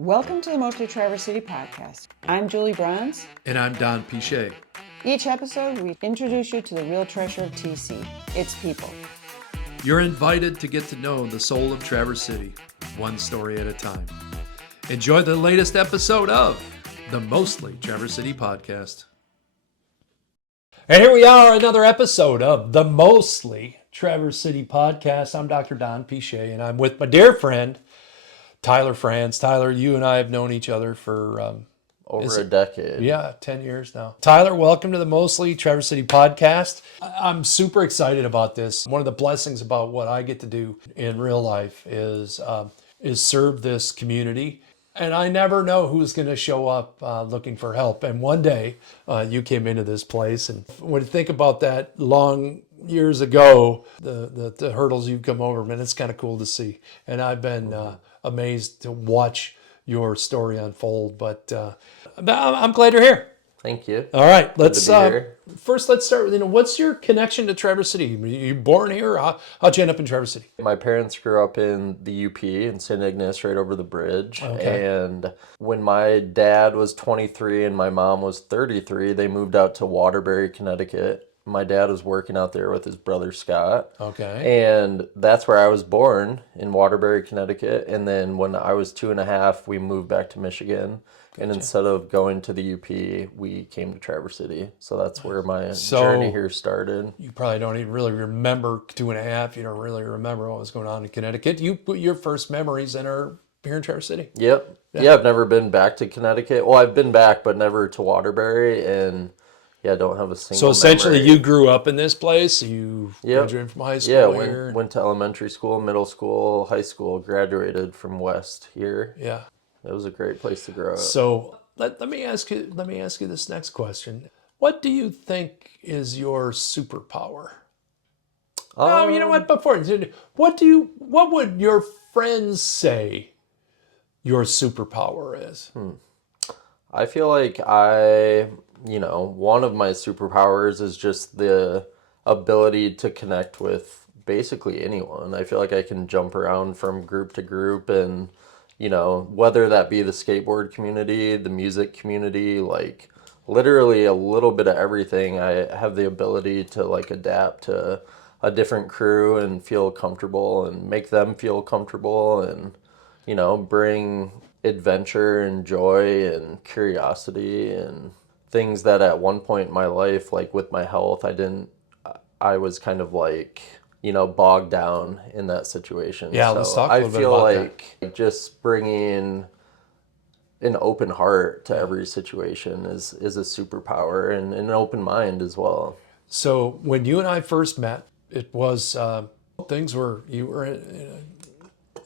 Welcome to the Mostly Traverse City podcast. I'm Julie Franz. And I'm Don Pichet. Each episode, we introduce you to the real treasure of TC, its people. You're invited to get to know the soul of Traverse City, one story at a time. Enjoy the latest episode of the Mostly Traverse City podcast. And here we are, another episode of the Mostly Traverse City podcast. I'm Dr. Don Pichet, and I'm with my dear friend, Tyler Franz. Tyler, you and I have known each other for over a decade. Yeah, 10 years now. Tyler, welcome to the Mostly Traverse City podcast. I'm super excited about this. One of the blessings about what I get to do in real life is serve this community. And I never know who's going to show up looking for help. And one day you came into this place. And when you think about that long years ago, the hurdles you've come over, man, it's kind of cool to see. And I've been amazed to watch your story unfold. But I'm glad you're here. Thank you. All right, let's first let's start with, what's your connection to Traverse City? Were you born here? How'd you end up in Traverse City? My parents grew up in the UP in St. Ignace, right over the bridge. Okay. And when my dad was 23 and my mom was 33, they moved out to Waterbury, Connecticut. My dad was working out there with his brother Scott. Okay. And that's where I was born, in Waterbury, Connecticut. And then when I was 2.5, we moved back to Michigan. Gotcha. And instead of going to the UP, we came to Traverse City. So that's where my journey here started. You probably don't even really remember 2.5. You don't really remember what was going on in Connecticut. You put your first memories in are here in Traverse City. Yep. Yeah, I've never been back to Connecticut. Well, I've been back, but never to Waterbury. And yeah, I don't have a single So essentially memory. You grew up in this place? You graduated from high school here? Yeah, went to elementary school, middle school, high school, graduated from West here. Yeah. It was a great place to grow up. So let me ask you this next question. What do you think is your superpower? You know what? What would your friends say your superpower is? I feel like one of my superpowers is just the ability to connect with basically anyone. I feel like I can jump around from group to group and whether that be the skateboard community, the music community, like literally a little bit of everything. I have the ability to adapt to a different crew and feel comfortable and make them feel comfortable and, bring adventure and joy and curiosity and things that at one point in my life, like with my health, I was kind of bogged down in that situation. Yeah, let's talk a little bit about that. I feel like just bringing an open heart to every situation is a superpower, and an open mind as well. So when you and I first met, it was you were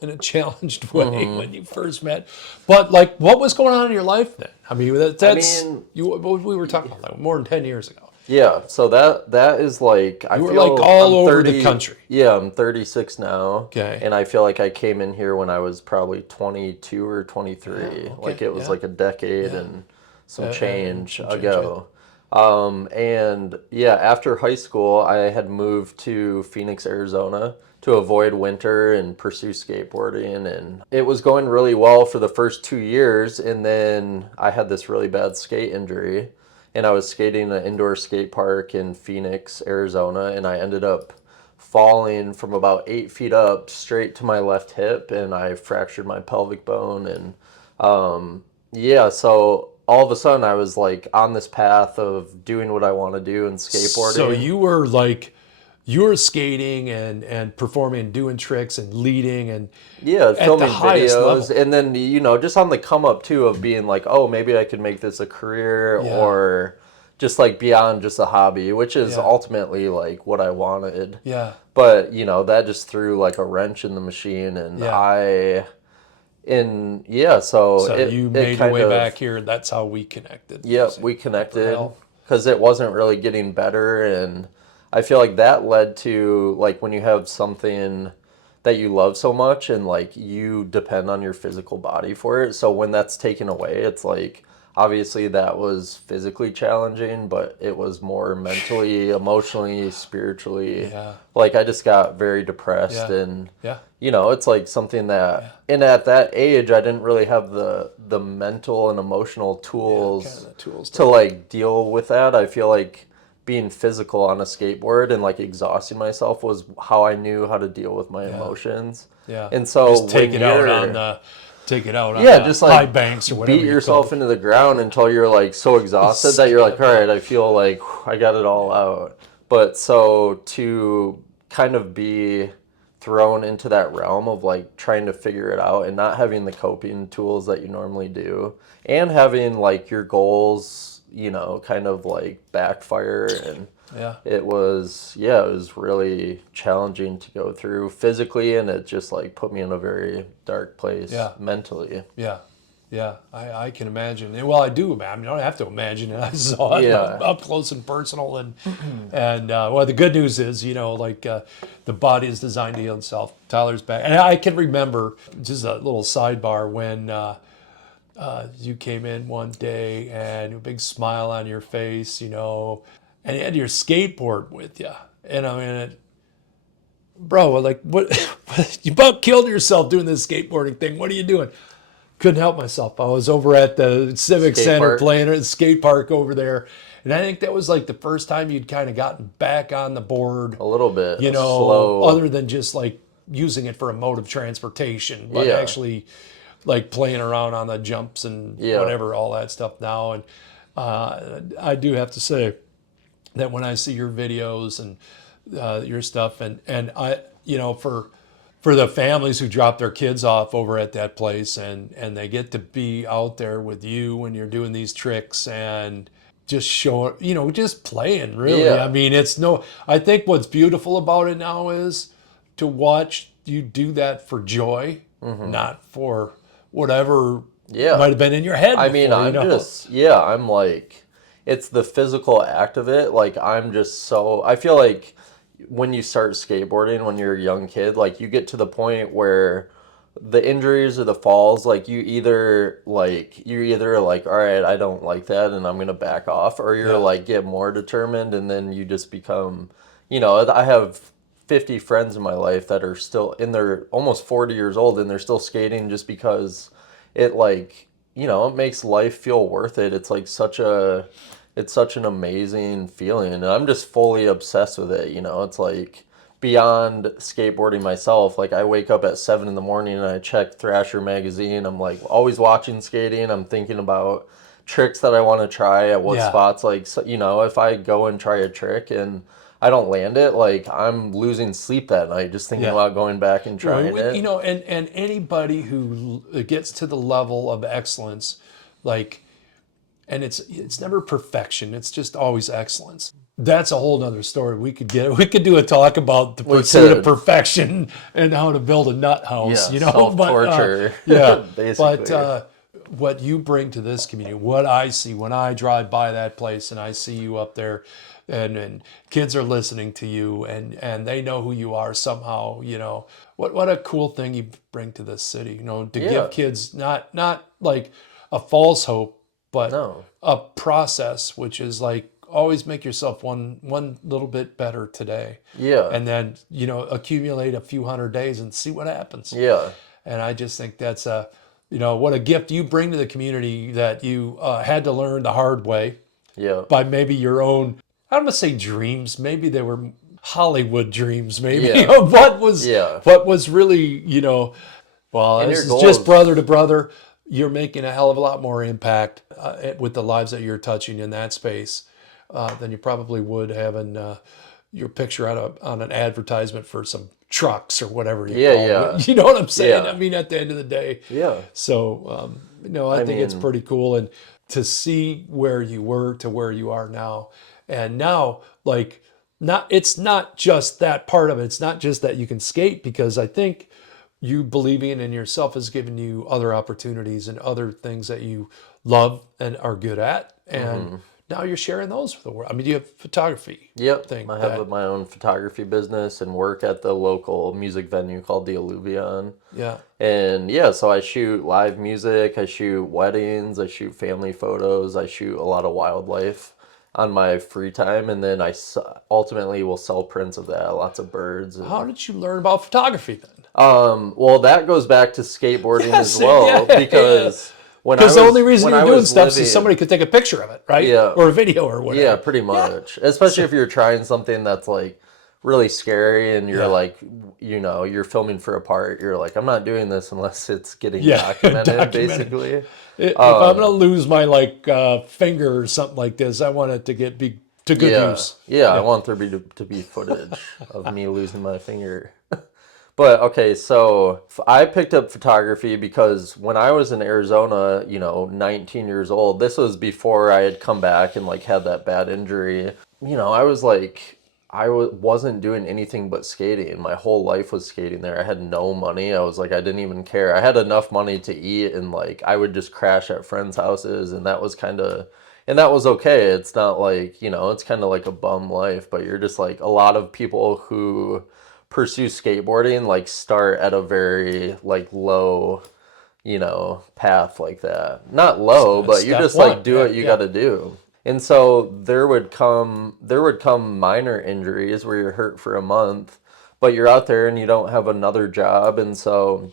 in a challenged way when you first met. But what was going on in your life then? I mean, we were talking about more than 10 years ago. Yeah, so that is I feel all over the country. Yeah, I'm 36 now. Okay. And I feel like I came in here when I was probably 22 or 23. Yeah, okay. It was like a decade and some change ago. And after high school, I had moved to Phoenix, Arizona to avoid winter and pursue skateboarding. And it was going really well for the first 2 years. And then I had this really bad skate injury. And I was skating an indoor skate park in Phoenix, Arizona, and I ended up falling from about 8 feet up straight to my left hip, and I fractured my pelvic bone. And so all of a sudden I was on this path of doing what I want to do in skateboarding. So you were skating and performing and doing tricks and leading and filming videos, level. And then just on the come up too of being maybe I could make this a career or just beyond just a hobby, which is ultimately what I wanted. Yeah. But that just threw a wrench in the machine, and So you made your way back here. That's how we connected. Yep, we connected because it wasn't really getting better, and I feel like that led to when you have something that you love so much and you depend on your physical body for it. So when that's taken away, it's obviously that was physically challenging, but it was more mentally, emotionally, spiritually. Yeah. Like I just got very depressed, Yeah. and Yeah. it's like something that, and at that age, I didn't really have the mental and emotional Kind of tools the tools to like deal with that. I feel like being physical on a skateboard and like exhausting myself was how I knew how to deal with my emotions. Yeah. And so Just when you're take it out on yeah, the just high like banks or beat whatever you call yourself it. into the ground until you're like so exhausted that you're like, all right, I feel like I got it all out. But so to kind of be thrown into that realm of like trying to figure it out and not having the coping tools that you normally do, and having like your goals, kind of like backfire, and Yeah. it was really challenging to go through physically, and it just like put me in a very dark place Yeah. mentally. Yeah. Yeah, I can imagine. Well, I do imagine. I don't have to imagine it. I saw it Yeah. up close and personal. And well, the good news is, the body is designed to heal itself. Tyler's back, and I can remember just a little sidebar when you came in one day and a big smile on your face, and you had your skateboard with you, and I mean, bro, like what? You about killed yourself doing this skateboarding thing. What are you doing? Couldn't help myself. I was over at the Civic Skate Center park. playing at the skate park over there. And I think that was like the first time you'd kind of gotten back on the board, A little bit slow. other than just like using it for a mode of transportation, but Yeah. actually like playing around on the jumps and Yeah. whatever, all that stuff now. And I do have to say that when I see your videos and your stuff, and I, for the families who drop their kids off over at that place, and they get to be out there with you when you're doing these tricks and just show, just playing really. Yeah. I mean, I think what's beautiful about it now is to watch you do that for joy, not for whatever Yeah. might have been in your head I before, mean, I'm like, it's the physical act of it. Like, I feel like when you start skateboarding when you're a young kid, like, you get to the point where the injuries or the falls, like, you're either like, all right, I don't like that and I'm going to back off, or you're Yeah. like, get more determined, and then you just become, I have 50 friends in my life that are still in their almost 40 years old, and they're still skating just because it like, it makes life feel worth it. It's such an amazing feeling, and I'm just fully obsessed with it. It's like beyond skateboarding myself. Like I wake up at 7 in the morning and I check Thrasher magazine. I'm like always watching skating. I'm thinking about tricks that I want to try at what Yeah. spots. Like, so, if I go and try a trick and I don't land it, like I'm losing sleep that night just thinking Yeah. about going back and trying it. And anybody who gets to the level of excellence, like, and it's never perfection. It's just always excellence. That's a whole nother story. We could do a talk about the pursuit of could. perfection and how to build a nut house. Yeah, but self-torture, yeah, basically. But what you bring to this community, what I see when I drive by that place and I see you up there, and kids are listening to you and they know who you are somehow. What a cool thing you bring to this city. To Yeah. give kids not like a false hope, but No. a process, which is like always make yourself one little bit better today. Yeah. And then, accumulate a few hundred days and see what happens. Yeah. And I just think that's what a gift you bring to the community that you had to learn the hard way Yeah. by maybe your own, I don't want to say dreams, maybe they were Hollywood dreams, maybe Yeah. of what was really, well, And this your is just goals- brother to brother. You're making a hell of a lot more impact with the lives that you're touching in that space than you probably would having your picture on an advertisement for some trucks or whatever you call Yeah. it. You know what I'm saying? Yeah. I mean, at the end of the day. Yeah. So, I think it's mean- pretty cool. And to see where you were to where you are now. And now, like, it's not just that part of it. It's not just that you can skate, because I think you believing in yourself has given you other opportunities and other things that you love and are good at. And now you're sharing those with the world. I mean, you have photography Yep. thing. I have my own photography business and work at the local music venue called the Alluvion. Yeah. And yeah, so I shoot live music, I shoot weddings, I shoot family photos, I shoot a lot of wildlife on my free time, and then ultimately will sell prints of that, lots of birds. How did you learn about photography then? Well, that goes back to skateboarding Yes, as well, yeah, because when I Because was the only reason when you're I doing was stuff is living, somebody could take a picture of it, right? Yeah. Or a video or whatever. yeah, pretty much. Especially if you're trying something that's like really scary and you're Yeah. like, you're filming for a part. You're like, I'm not doing this unless it's getting Yeah, documented, documented. basically. If I'm gonna lose my finger or something like this, I want it to be to good Yeah, use. yeah, I want there to be footage of me losing my finger. But okay, so I picked up photography because when I was in Arizona, 19 years old, this was before I had come back and like had that bad injury. I was like, wasn't doing anything but skating. My whole life was skating there. I had no money. I was like, I didn't even care. I had enough money to eat, and like I would just crash at friends' houses, and that was okay. It's not like, it's kind of like a bum life, but you're just like a lot of people who pursue skateboarding like start at a very like low, path like that. Not low, So but you step just one. like do what you got to do. And so there would come minor injuries where you're hurt for a month, but you're out there and you don't have another job, and so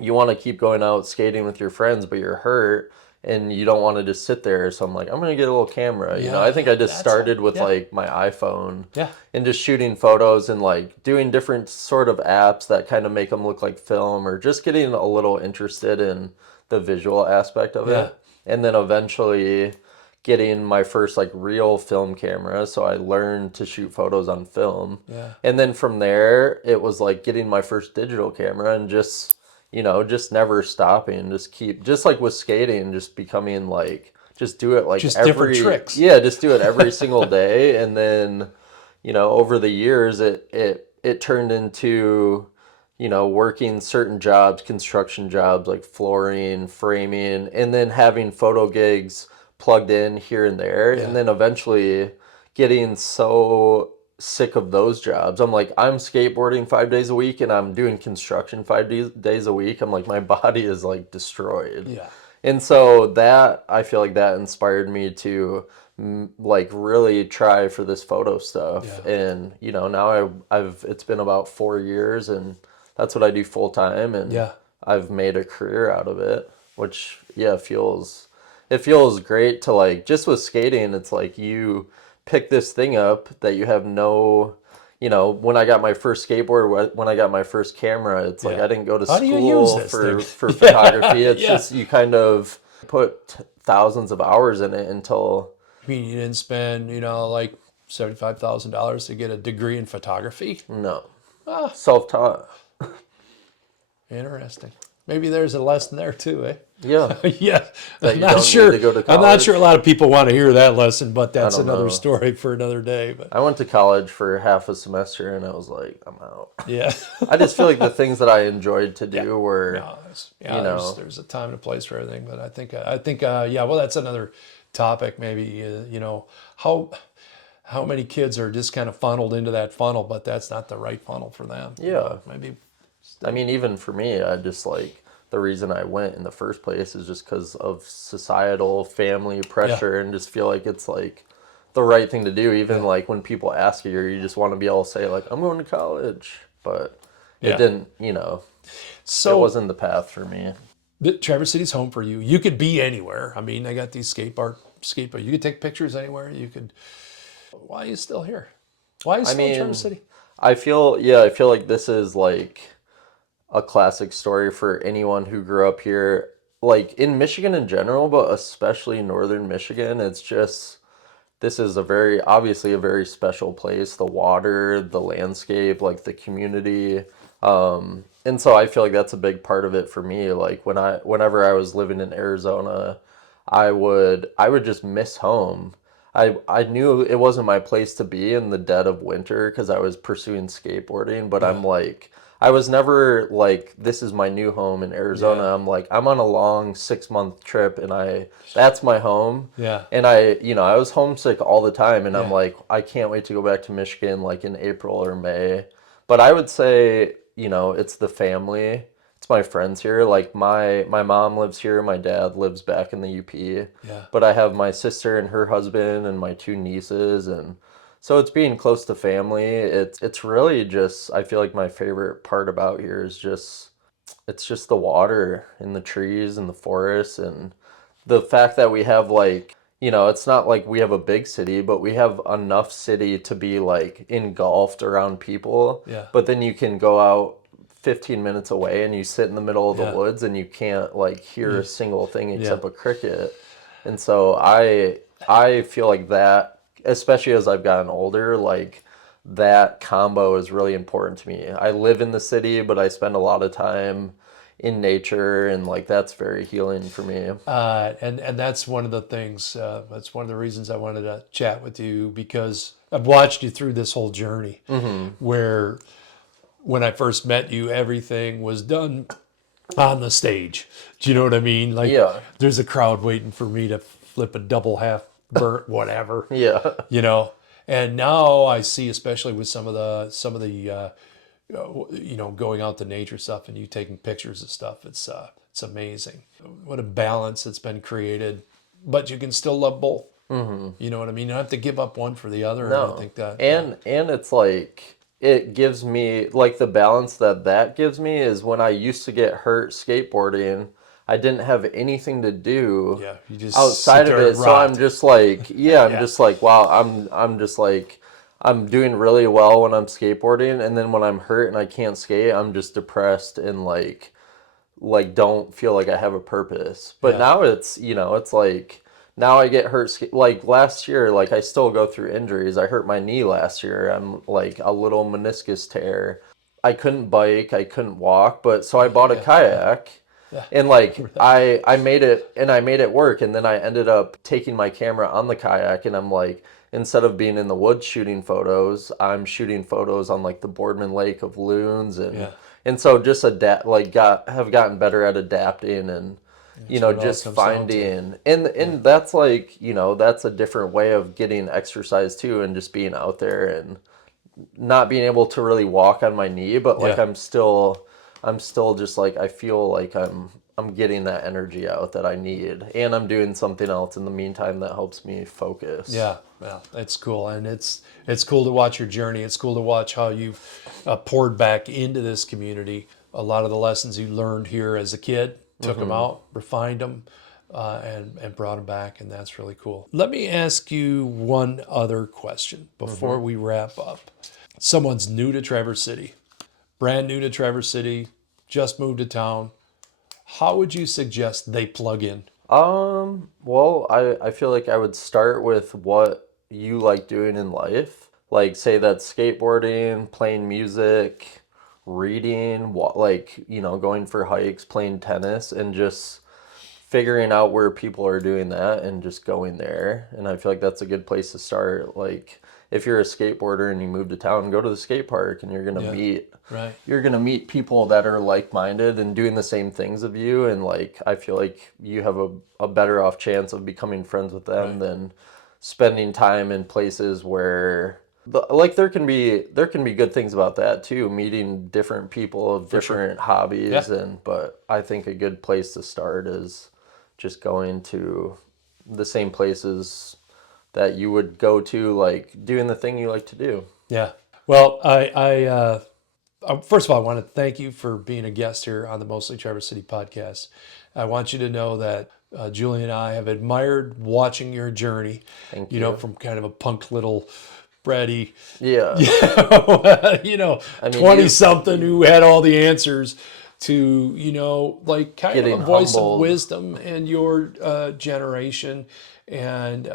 you want to keep going out skating with your friends, but you're hurt and you don't want to just sit there. So I'm like, I'm gonna get a little camera. I think I just started with like my iPhone, Yeah. and just shooting photos and like doing different sort of apps that kind of make them look like film, or just getting a little interested in the visual aspect of Yeah. it. And then eventually getting my first like real film camera, so I learned to shoot photos on film. Yeah. And then from there it was like getting my first digital camera, and just never stopping, just like with skating, just becoming like, just do it like Just different tricks. yeah, just do it every single day. And then, over the years, it turned into, working certain jobs, construction jobs like flooring, framing, and then having photo gigs plugged in here and there. Yeah. And then eventually getting so sick of those jobs. I'm like, I'm skateboarding 5 days a week and I'm doing construction 5 days a week. I'm like, my body is like destroyed. Yeah. And so I feel like that inspired me to like really try for this photo stuff. Yeah. And, now it's been about 4 years, and that's what I do full time. And Yeah. I've made a career out of it, which, yeah, it feels great to like, just with skating, it's like you pick this thing up that you have no, when I got my first skateboard, when I got my first camera, it's like I didn't go to How do you school use this for thing? photography. It's Yeah. just you kind of put thousands of hours in it until, I mean, you didn't spend, like $75,000 to get a degree in photography? no, self-taught. Interesting. Maybe there's a lesson there too, eh? Yeah. Yeah, That I'm you not don't need sure. to go to I'm not college. sure a lot of people want to hear that lesson, but that's don't another know. story for another day. But I went to college for half a semester and I was like, I'm out. yeah, I just feel like the things that I enjoed to do were, no, there's a time and a place for everything. But I think, well, that's another topic. Maybe how many kids are just kind of funneled into that funnel, but that's not the right funnel for them. Yeah. Maybe. I mean, even for me, I just like, the reason I went in the first place is just because of societal family pressure, and just feel like it's like the right thing to do. Even like when people ask you, or you just want to be able to say like, I'm going to college, but it didn't, So it wasn't the path for me. Traverse City's home for you. You could be anywhere. I mean, I got these skate park. You could take pictures anywhere. You could. Why are you still here? Why are you still in Traverse City? I feel like this is like a classic story for anyone who grew up here, like in Michigan in general, but especially northern Michigan. It's just, this is obviously a very special place. The water, the landscape, like the community. And so I feel like that's a big part of it for me. Like whenever I was living in Arizona, I would just miss home. I knew it wasn't my place to be in the dead of winter because I was pursuing skateboarding, but I'm like, I was never like, this is my new home in Arizona. Yeah. I'm like, I'm on a long 6-month trip and that's my home. Yeah. And I was homesick all the time and I'm Yeah. like, I can't wait to go back to Michigan like in April or May. But I would say, it's the family. It's my friends here. Like my mom lives here, my dad lives back in the UP. Yeah. But I have my sister and her husband and my 2 nieces, and so it's being close to family. It's really just, I feel like my favorite part about here is just, it's just the water and the trees and the forests and the fact that we have like, it's not like we have a big city, but we have enough city to be like engulfed around people. Yeah. But then you can go out 15 minutes away and you sit in the middle of the Yeah. woods and you can't like hear a single thing except Yeah. a cricket. And so I feel like that, especially as I've gotten older, like that combo is really important to me. I live in the city, but I spend a lot of time in nature, and like that's very healing for me. And that's one of the things. That's one of the reasons I wanted to chat with you, because I've watched you through this whole journey. Where when I first met you, everything was done on the stage. Do you know what I mean? Like, Yeah. there's a crowd waiting for me to flip a double half burnt whatever. Yeah. And now I see, especially with some of the going out to nature stuff and you taking pictures of stuff. It's amazing. What a balance that's been created, but you can still love both. You know what I mean? You don't have to give up one for the other. And I think that, And it's like, it gives me like the balance that gives me is when I used to get hurt skateboarding, I didn't have anything to do yeah, you just outside sit of there it. and So I'm rot. just like, I'm Yeah. just like, wow, I'm just like, I'm doing really well when I'm skateboarding, and then when I'm hurt and I can't skate, I'm just depressed and like don't feel like I have a purpose. But Yeah. now it's like now I get hurt like last year, like I still go through injuries. I hurt my knee last year. I'm like a little meniscus tear. I couldn't bike, I couldn't walk, but so I bought a kayak. Yeah. And like I made it work, and then I ended up taking my camera on the kayak and I'm like, instead of being in the woods shooting photos, I'm shooting photos on like the Boardman Lake of loons, and Yeah. and so just have gotten better at adapting, and That's what it all just comes down to. finding, and that's like, that's a different way of getting exercise too, and just being out there and not being able to really walk on my knee, but like Yeah. I'm still just like, I feel like I'm getting that energy out that I need, and I'm doing something else in the meantime that helps me focus. Yeah, well, it's cool, and it's cool to watch your journey. It's cool to watch how you've poured back into this community. A lot of the lessons you learned here as a kid, took them out, refined them, and brought them back, and that's really cool. Let me ask you one other question before we wrap up. Someone's new to Traverse City, brand new to Traverse City, just moved to town. How would you suggest they plug in? Well, I feel like I would start with what you like doing in life. Like, say that's skateboarding, playing music, reading, like, going for hikes, playing tennis, and just figuring out where people are doing that and just going there. And I feel like that's a good place to start. Like, if you're a skateboarder and you move to town, go to the skate park, and you're gonna meet Right. you're gonna meet people that are like-minded and doing the same things of you, and like I feel like you have a better off chance of becoming friends with them than spending time in places where like there can be good things about that too, meeting different people of different hobbies. Yeah. But I think a good place to start is just going to the same places that you would go to, like doing the thing you like to do. Yeah. Well, first of all, I want to thank you for being a guest here on the Mostly Traverse City podcast. I want you to know that Julie and I have admired watching your journey. Thank You know, you. from kind of a punk little bratty, Yeah. 20 something who had all the answers to, like kind Getting of a voice humbled. of wisdom in your generation, and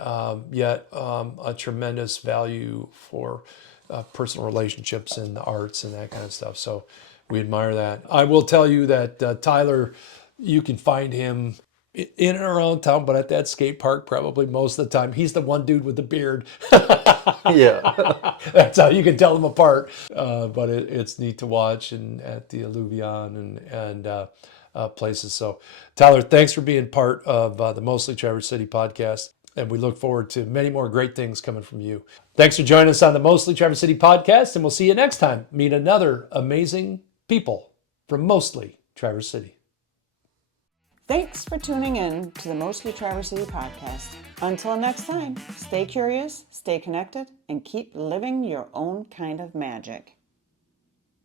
yet a tremendous value for personal relationships and the arts and that kind of stuff. So we admire that. I will tell you that Tyler, you can find him in and around town, but at that skate park, probably most of the time, he's the one dude with the beard. Yeah. That's how you can tell them apart. But it's neat to watch and at the Alluvion and places. So, Tyler, thanks for being part of the Mostly Traverse City podcast. And we look forward to many more great things coming from you. Thanks for joining us on the Mostly Traverse City podcast. And we'll see you next time. Meet another amazing people from Mostly Traverse City. Thanks for tuning in to the Mostly Traverse City podcast. Until next time, stay curious, stay connected, and keep living your own kind of magic.